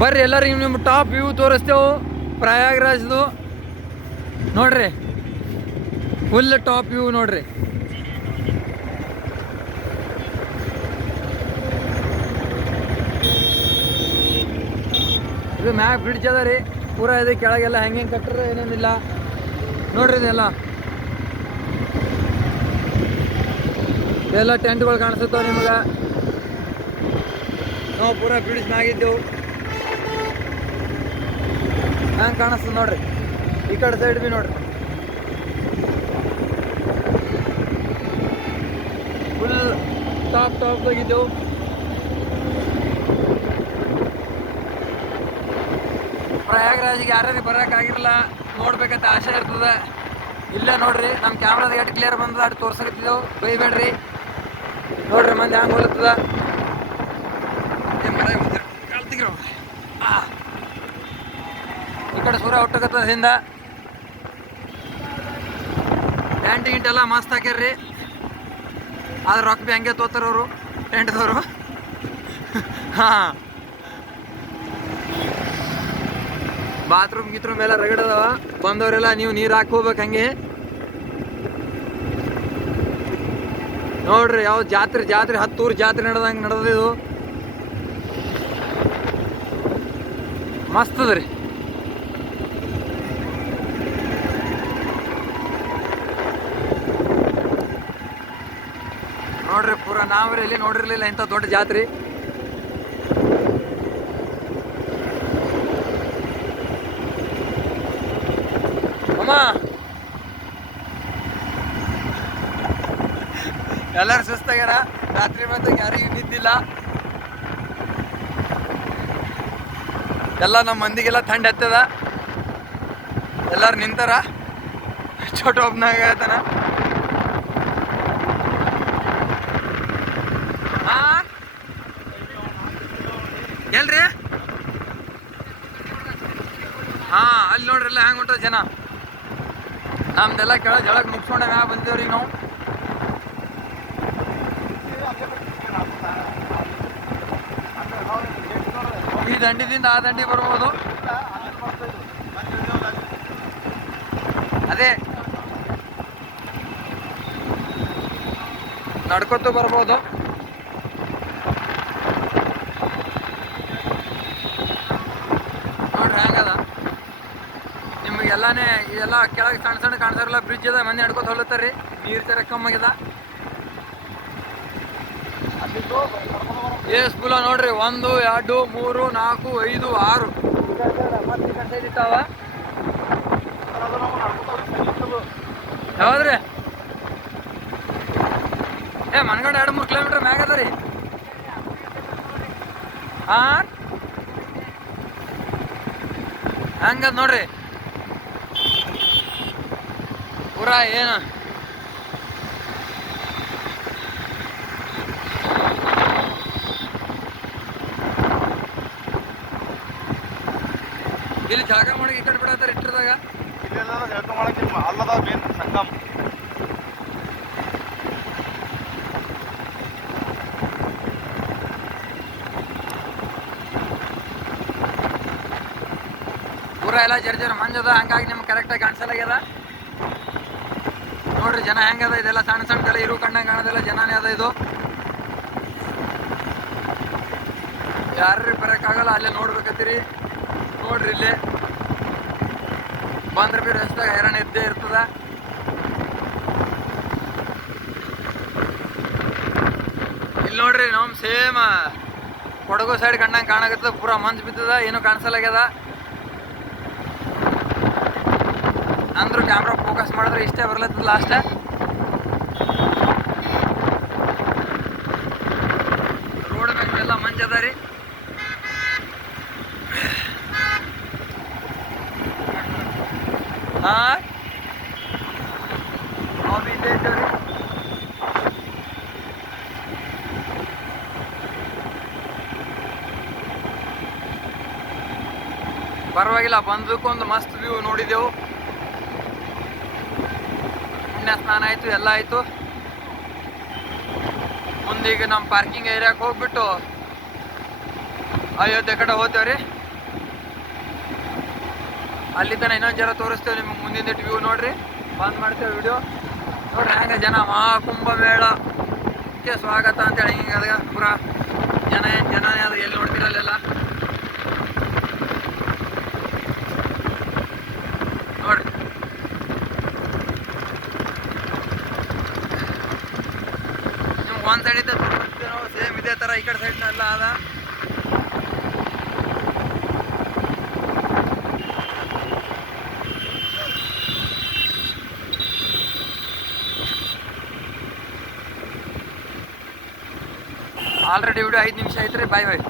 ಬರ್ರಿ ಎಲ್ಲರಿಗೂ ನಿಮ್ಮ ಟಾಪ್ ವ್ಯೂ ತೋರಿಸ್ತೇವೆ ಪ್ರಯಾಗ್ರಾಜ್ದು ನೋಡ್ರಿ. ಫುಲ್ ಟಾಪ್ ವ್ಯೂ ನೋಡ್ರಿ. ಇದು ಮ್ಯಾಗ್ ಬ್ರಿಡ್ಜ್ ಅದ ರೀ. ಪೂರ ಇದೆ ಕೆಳಗೆಲ್ಲ ಹೆಂಗೆ ಕಟ್ಟರೆ ಏನೇನಿಲ್ಲ ನೋಡ್ರಿ. ಇದೆಲ್ಲ ಟೆಂಟ್ಗಳು ಕಾಣಿಸುತ್ತವೆ ನಿಮ್ಗೆ. ನಾವು ಪೂರ ಬ್ರಿಡ್ಜ್ ಮ್ಯಾಗಿದ್ದೆವು. ಹಂಗೆ ಕಾಣಿಸ್ತದೆ ನೋಡ್ರಿ. ಈ ಕಡೆ ಸೈಡ್ ಬಿ ನೋಡ್ರಿ, ಫುಲ್ ಟಾಪ್ದಾಗಿದ್ದೆವು. ಪ್ರಯಾಗ್ರಾಜ್ಗೆ ಯಾರ್ಯಾರಿಗೆ ಬರೋಕ್ಕಾಗಿರಲ್ಲ, ನೋಡ್ಬೇಕಂತ ಆಸೆ ಇರ್ತದೆ. ಇಲ್ಲೇ ನೋಡ್ರಿ, ನಮ್ಮ ಕ್ಯಾಮ್ರಾದ ಎಷ್ಟು ಕ್ಲಿಯರ್ ಬಂದದ ಅಷ್ಟು ತೋರ್ಸಕತ್ತಿದ್ದೆವು. ಬೈಬೇಡ್ರಿ ನೋಡ್ರಿ ಮಂದಿ ಹಂಗೆ ಹೋಗ್ತದ. ಈ ಕಡೆ ಸೂರ್ಯ ಹುಟ್ಟಕತ್ತದ ಹಿಂದ. ಟೆಂಟ್ ಗಿಂಟೆಲ್ಲ ಮಸ್ತ್ ಹಾಕ್ಯಾರ್ರಿ. ಆದ್ರೆ ರೊಕ್ಕ ಬಿ ಹಂಗೆ ತೋತಾರವರು ಟೆಂಟ್ದವರು. ಹಾಂ, ಬಾತ್ರೂಮ್ ಗೀತ್ರೂಮ್ ಎಲ್ಲ ರಗಡದವ. ಬಂದವರೆಲ್ಲ ನೀವು ನೀರು ಹಾಕೋಬೇಕು ಹಂಗೆ ನೋಡ್ರಿ. ಯಾವ ಜಾತ್ರೆ ಹತ್ತೂರು ಜಾತ್ರೆ ನಡೆದಂಗೆ ನಡೆದ. ಇದು ಮಸ್ತ್ ಅದ ರೀ. ನೋಡ್ರಿ ಪೂರ ನಾವ್ರಿ ಇಲ್ಲಿ ನೋಡಿರ್ಲಿಲ್ಲ ಇಂಥ ದೊಡ್ಡ ಜಾತ್ರೆ. ಅಮ್ಮ ಎಲ್ಲರೂ ಸುಸ್ತಾಗ್ಯಾರ. ರಾತ್ರಿ ಬಂದಾಗ ಯಾರಿಗೂ ನಿದ್ದಿಲ್ಲ. ಎಲ್ಲ ನಮ್ಮ ಮಂದಿಗೆಲ್ಲ ಥಂಡ್ ಹತ್ತದ. ಎಲ್ಲರೂ ನಿಂತಾರ. ಚೋಟ ಒಬ್ನಾಗ ಹೇಳ್ತಾನ. ಎಲ್ರಿ? ಹಾಂ, ಅಲ್ಲಿ ನೋಡ್ರಿ ಎಲ್ಲ ಹೆಂಗೆ ಉಂಟದ ಜನ. ನಮ್ದೆಲ್ಲ ಕೆಳಗೆ ಜಳಕ್ಕೆ ಮುಗಿಸ್ಕೊಂಡೆ ಮ್ಯಾಗ ಬಂದೇವ್ರಿ ನಾವು. ಈ ದಂಡಿದಿಂದ ಆ ದಂಡಿ ಬರ್ಬೋದು. ಅದೇ ನಡ್ಕೊತ ಬರ್ಬೋದು. ನೋಡ್ರಿ ಹೆಂಗದ. ನಿಮಗೆಲ್ಲಾನೇ ಇದೆಲ್ಲ ಕೆಳಗೆ ಸಣ್ಣ ಸಣ್ಣ ಕಾಣ್ತಾರಲ್ಲ, ಬ್ರಿಡ್ಜ್ ಅದ. ಮಂದಿ ನಡ್ಕೊತ ಹೊಲತ್ತಾರ್ರಿ. ನೀರು ತರ ಕಮ್ಮಾಗ್ಯದ. ಎಷ್ಟು ಪುಲ ನೋಡ್ರಿ. 1 2 3 4 5 6 ಮತ್ತೆ ಈ ಕಡೆ ಸೈಡ್ ಇರ್ತಾವ. ಯಾವ್ದ್ರಿ? ಮನ್ಗಂಡ 2-3 ಕಿಲೋಮೀಟರ್ ಮ್ಯಾಗ ಅದ ರೀ. ಹಾಂ, ಹಂಗದ ನೋಡ್ರಿ ಪೂರ. ಏನು ಇಲ್ಲಿ ಜಾಗ ಮಾಡಿ ಈ ಕಡೆ ಬಿಡತ್ತಾರ ಇಟ್ಟಿರದಾಗ. ಪೂರ ಎಲ್ಲ ಜರ್ಜರ್ ಮಂಜದ. ಹಂಗಾಗಿ ನಿಮ್ಗೆ ಕರೆಕ್ಟಾಗಿ ಕಾಣಿಸಲಾಗ್ಯದ ನೋಡ್ರಿ. ಜನ ಹೆಂಗದ. ಇದೆಲ್ಲ ಸಣ್ಣ ಸಣ್ಣದೆಲ್ಲ ಇರು ಕಣ್ಣಂಗೆ ಕಾಣೋದೆಲ್ಲ ಜನನೇ ಅದ. ಇದು ಯಾರ್ರಿ ಬರೋಕ್ಕಾಗಲ್ಲ, ಅಲ್ಲೇ ನೋಡ್ಬೇಕತ್ತೀರಿ. ನೋಡ್ರಿ ಇಲ್ಲೇ ಬಂದ್ರೆ ಬಿ ರಸ್ತೆದಾಗ ಹೈರಾಣ ಇದ್ದೇ ಇರ್ತದ. ಇಲ್ಲಿ ನೋಡ್ರಿ ನಮ್ಮ ಸೇಮ್ ಕೊಡಗು ಸೈಡ್ ಕಣ್ಣಂಗೆ ಕಾಣಕತ್ತದ. ಪೂರ ಮಂಜು ಬಿದ್ದದ, ಏನೂ ಕಾಣಿಸಲಾಗ್ಯದ. ಅಂದ್ರೂ ಕ್ಯಾಮ್ರಾ ಫೋಕಸ್ ಮಾಡಿದ್ರೆ ಇಷ್ಟೇ ಬರ್ಲತ್ತದ ಲಾಸ್ಟ್. ರೋಡ್ ಮ್ಯಾಗೆಲ್ಲ ಮಂಜದ ರೀ. ಹಾಂ, ನಾವು ಬಿ ಇಲ್ಲೇ ಇದ್ದೇವೆ ರೀ. ಪರವಾಗಿಲ್ಲ, ಬಂದಕ್ಕೊಂದು ಮಸ್ತ್ ವ್ಯೂ ನೋಡಿದೆವು. ಪುಣ್ಯ ಸ್ನಾನ ಆಯಿತು, ಎಲ್ಲ ಆಯಿತು. ಮುಂದೀಗ ನಮ್ಮ ಪಾರ್ಕಿಂಗ್ ಏರಿಯಾಕ್ಕೆ ಹೋಗ್ಬಿಟ್ಟು ಅಯೋಧ್ಯೆ ಕಡೆ ಹೋಗ್ತೇವೆ ರೀ. ಅಲ್ಲಿ ತನಕ ಇನ್ನೊಂದು ಜನ ತೋರಿಸ್ತೇವೆ ನಿಮ್ಗೆ ಮುಂದಿನ ವ್ಯೂ ನೋಡ್ರಿ. ಬಂದ್ ಮಾಡ್ತೇವೆ ವಿಡಿಯೋ ನೋಡ್ರಿ. ಹಂಗೆ ಜನ ಮಹಾಕುಂಭಮೇಳಕ್ಕೆ ಸ್ವಾಗತ ಅಂತೇಳಿ ಹಿಂಗೆ ಅದ ಪೂರಾ ಜನನೇ ಅದು ಎಲ್ಲಿ ನೋಡ್ತಿರಲ್ಲೆಲ್ಲ ನೋಡ್ರಿ. ನಿಮ್ಗೆ ಒಂದು ಸೈಡ್ ನಾವು ಸೇಮ್ ಇದೇ ಥರ ಈ ಕಡೆ ಸೈಡ್ನೆಲ್ಲ ಅದ. ಆಲ್ರೆಡಿ ವಿಡಿಯೋ 5 ನಿಮಿಷ ಐತ್ರಿ. ಬಾಯ್ ಬಾಯ್.